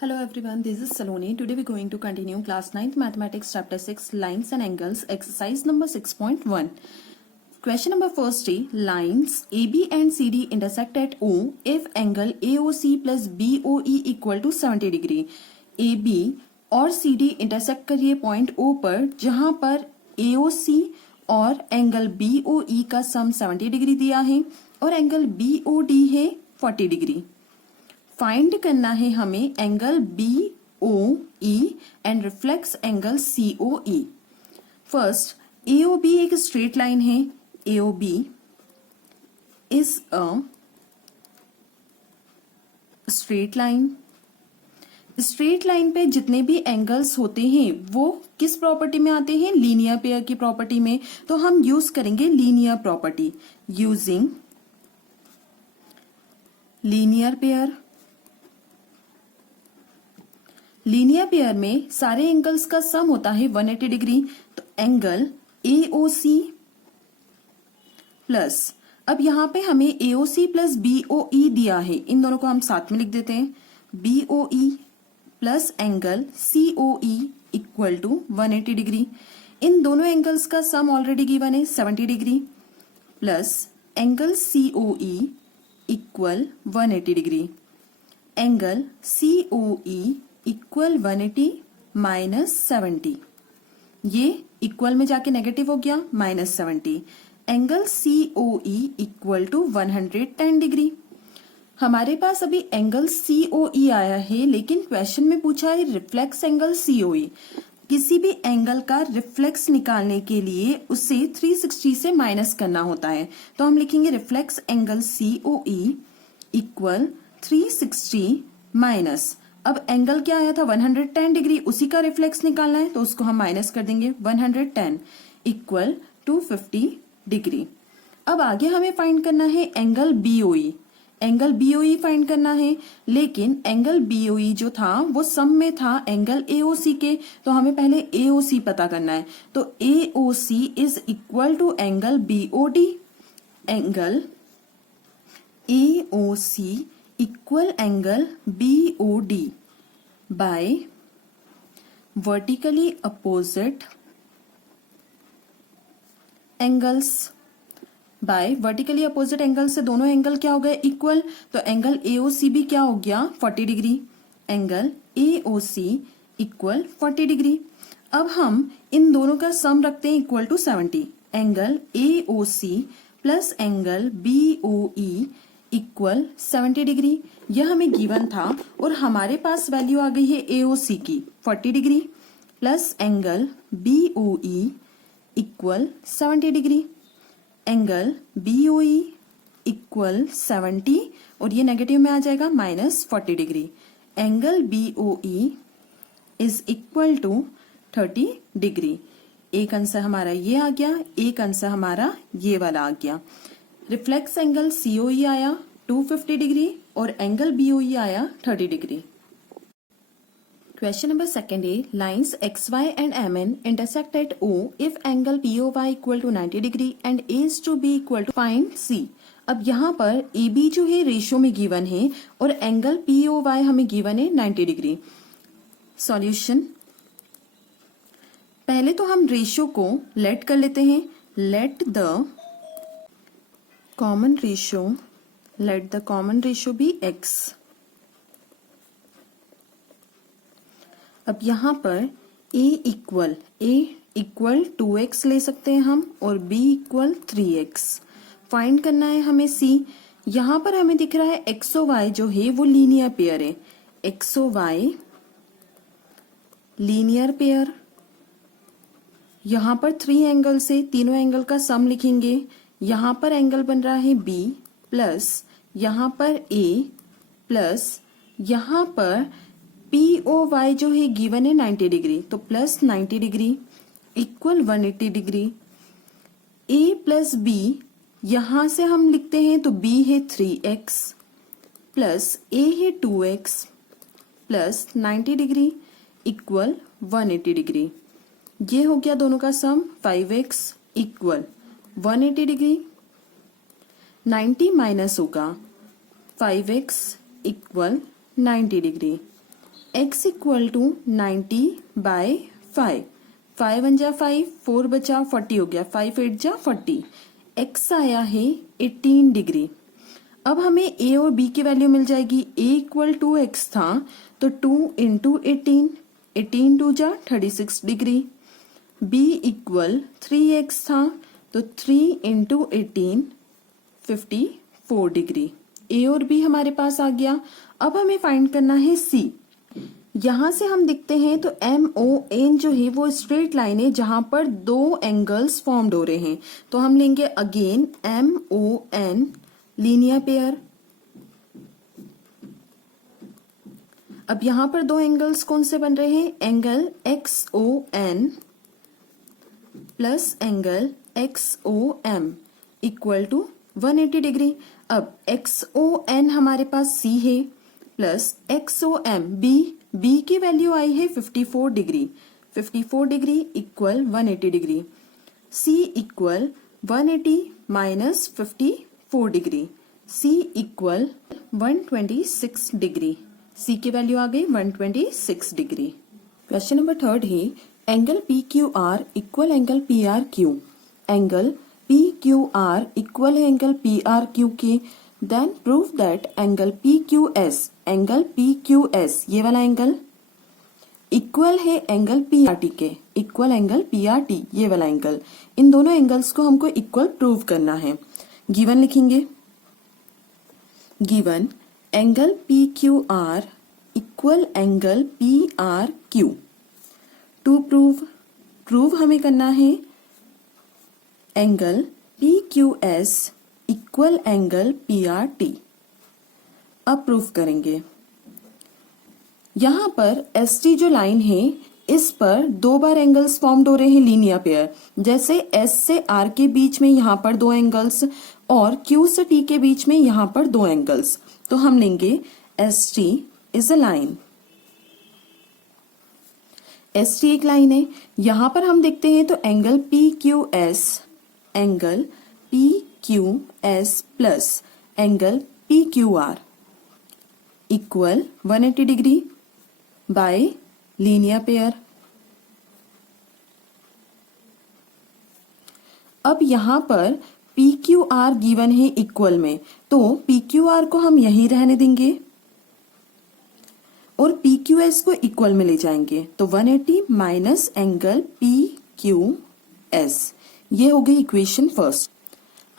Hello everyone, this is Saloni. Today we're going to continue class 9th mathematics chapter 6 lines and angles exercise number 6.1. Question number first is lines AB and CD intersect at O if angle AOC plus BOE equal to 70 degree. AB और CD intersect करिए point O पर जहां पर AOC और angle BOE का सम 70 degree दिया है और एंगल BOD है 40 डिग्री. फाइंड करना है हमें angle BOE and reflex angle COE. First AOB एक स्ट्रेट लाइन है. AOB is a straight line. Straight line पे जितने भी एंगल्स होते हैं वो किस प्रॉपर्टी में आते हैं? लीनियर पेयर की प्रॉपर्टी में. तो हम यूज करेंगे linear property. Using linear pair. Linear pair में सारे एंगल्स का सम होता है 180 डिग्री. तो एंगल AOC प्लस, अब यहां पे हमें AOC प्लस BOE दिया है, इन दोनों को हम साथ में लिख देते हैं. BOE plus angle COE equal to 180 degree. इन दोनों एंगल्स का सम ऑलरेडी गिवन है 70 degree plus angle COE equal 180 degree. Angle COE equal 180 minus 70. ये इक्वल में जाके नेगेटिव हो गया -70. Angle COE equal to 110 degree. हमारे पास अभी एंगल COE आया है लेकिन क्वेश्चन में पूछा है रिफ्लेक्स एंगल COE. किसी भी एंगल का रिफ्लेक्स निकालने के लिए उसे 360 से माइनस करना होता है. तो हम लिखेंगे reflex angle COE equal 360 minus, अब एंगल क्या आया था 110 डिग्री, उसी का रिफ्लेक्स निकालना है तो उसको हम माइनस कर देंगे 110 इक्वल 250 डिग्री. अब आगे हमें फाइंड करना है angle BOE. Angle BOE find करना है लेकिन एंगल BOE जो था वो सम में था एंगल AOC के, तो हमें पहले AOC पता करना है. तो AOC is equal to angle BOD. Angle AOC equal angle BOD by vertically opposite angles. By vertically opposite angle से दोनों एंगल क्या हो गए? इक्वल. तो एंगल AOC भी क्या हो गया? 40 degree. Angle AOC equal 40 degree. अब हम इन दोनों का सम रखते हैं equal to 70. Angle AOC plus angle BOE equal 70 degree. यह हमें गिवन था और हमारे पास वैल्यू आ गई है AOC की 40 degree plus angle BOE equal 70 degree. Angle BOE equal 70 और ये नेगेटिव में आ जाएगा -40 degree. Angle BOE is equal to 30 degree. एक आंसर हमारा ये आ गया, एक आंसर हमारा ये वाला आ गया. रिफ्लेक्स एंगल COE आया 250 डिग्री और एंगल BOE आया 30 डिग्री. क्वेश्चन नंबर सेकंड है lines XY and MN intersect at O if angle POY equal to 90 degree and A to B equal to find C. अब यहाँ पर AB जो है ratio में गिवन है और एंगल POY हमें गिवन है 90 डिग्री. सॉल्यूशन, पहले तो हम रेशियो को लेट कर लेते हैं. Let the common ratio be X. अब यहाँ पर A इक्वल 2x ले सकते हैं हम और B इक्वल 3x. फाइंड करना है हमें C. यहाँ पर हमें दिख रहा है X और Y जो है वो लीनियर पेयर है. X और Y लीनियर पेयर. यहाँ पर 3 एंगल से तीनों एंगल का सम लिखेंगे. यहाँ पर एंगल बन रहा है B प्लस यहाँ पर A प्लस यहाँ पर POY जो है गिवन है 90 डिग्री तो plus 90 degree equal 180 degree. A plus B यहां से हम लिखते हैं तो B है 3x प्लस A है 2x plus 90 degree equal 180 degree. ये हो गया दोनों का सम 5x इक्वल 180 डिग्री. 90 माइनस होगा 5x equal 90 degree. x equal to 90/5, 5 one जा 5, 4 बचा 40 हो गया, 5 8 जा 40, x आया है 18 डिग्री। अब हमें a और b की वैल्यू मिल जाएगी। a इक्वल टू x था तो 2 इंटू 18, 18 2 जा 36 डिग्री। b इक्वल 3x था तो 3 इंटू 18 54 डिग्री। a और b हमारे पास आ गया। अब हमें फाइंड करना है c। यहां से हम देखते हैं तो MON जो है वो स्ट्रेट लाइन है जहां पर दो एंगल्स फॉर्म्ड हो रहे हैं। तो हम लेंगे अगेन MON लीनियर पेयर। अब यहां पर दो एंगल्स कौन से बन रहे हैं? Angle XON plus angle XOM equal to 180 degree. अब XON हमारे पास C है प्लस XOM B की वैल्यू आई है 54 degree. 54 degree equal 180 degree. C equal 180 minus 54 degree. C equal 126 degree. C की वैल्यू आ गई 126 डिग्री। क्वेश्चन नंबर 3 है angle PQR equal angle PRQ। Angle PQR equal है एंगल PRQ के। Then prove that angle PQS ये वाला angle equal है angle PRT के। इक्वल एंगल PRT ये वाला एंगल, इन दोनों एंगल्स को हमको इक्वल प्रूव करना है। गिवन लिखेंगे, given angle PQR equal angle PRQ। To prove हमें करना है angle PQS equal angle PRT। अब प्रूफ करेंगे। यहां पर ST जो लाइन है इस पर दो बार एंगल्स फॉर्म्ड हो रहे हैं लीनियर पेयर। जैसे S से R के बीच में यहां पर दो एंगल्स और Q से T के बीच में यहां पर दो एंगल्स। तो हम लेंगे ST is a line. ST एक लाइन है। यहां पर हम देखते हैं तो angle PQS plus angle PQR equal 180 degree by linear pair. अब यहां पर PQR गिवन है इक्वल में, तो PQR को हम यहीं रहने देंगे और PQS को इक्वल में ले जाएंगे। तो 180 माइनस एंगल PQS, ये हो गई इक्वेशन फर्स्ट।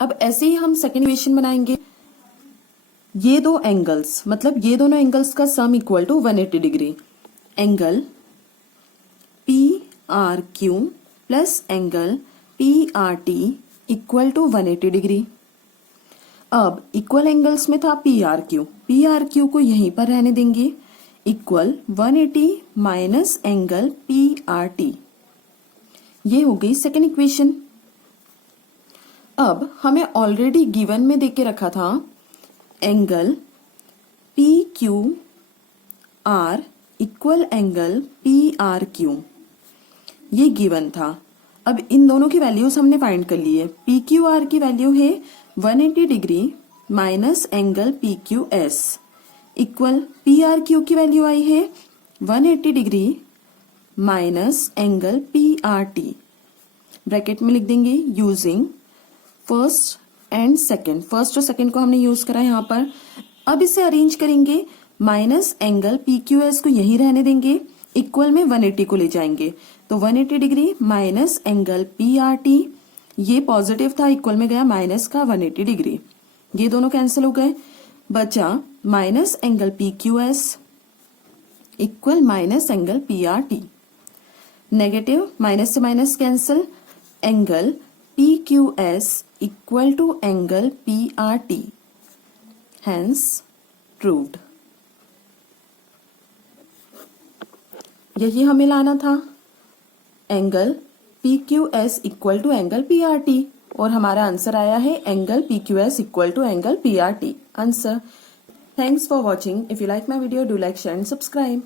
अब ऐसे ही हम सेकेंड इक्वेशन बनाएंगे। ये दो एंगल्स मतलब ये दोनों एंगल्स का sum equal to 180 degree. Angle PRQ plus angle PRT equal to 180 degree. अब इक्वल एंगल्स में था PRQ को यहीं पर रहने देंगे इक्वल 180 माइनस एंगल PRT। ये हो गई सेकेंड इक्वेशन। अब हमें ऑलरेडी गिवन में देके रखा था angle PQR equal angle PRQ, ये गिवन था। अब इन दोनों की वैल्यूज हमने फाइंड कर ली है। PQR की वैल्यू है 180 degree minus angle PQS equal PRQ की वैल्यू आई है 180 degree minus angle PRT। Bracket में लिख देंगे using first and second. First और सेकेंड को हमने यूज करा यहाँ पर। अब इसे अरेंज करेंगे, माइनस एंगल PQS को यहीं रहने देंगे, इक्वल में 180 को ले जाएंगे। तो 180 डिग्री माइनस एंगल PRT, ये पॉजिटिव था इक्वल में गया माइनस का 180 डिग्री, ये दोनों कैंसिल हो गए। बचा minus angle PQS equal minus angle PRT। Negative minus से minus cancel, angle PQS equal to angle PRT, hence proved. यही हमें लाना था, angle PQS equal to angle PRT, और हमारा आंसर आया है angle PQS equal to angle PRT। Answer. Thanks for watching. If you like my video, do like, share and subscribe.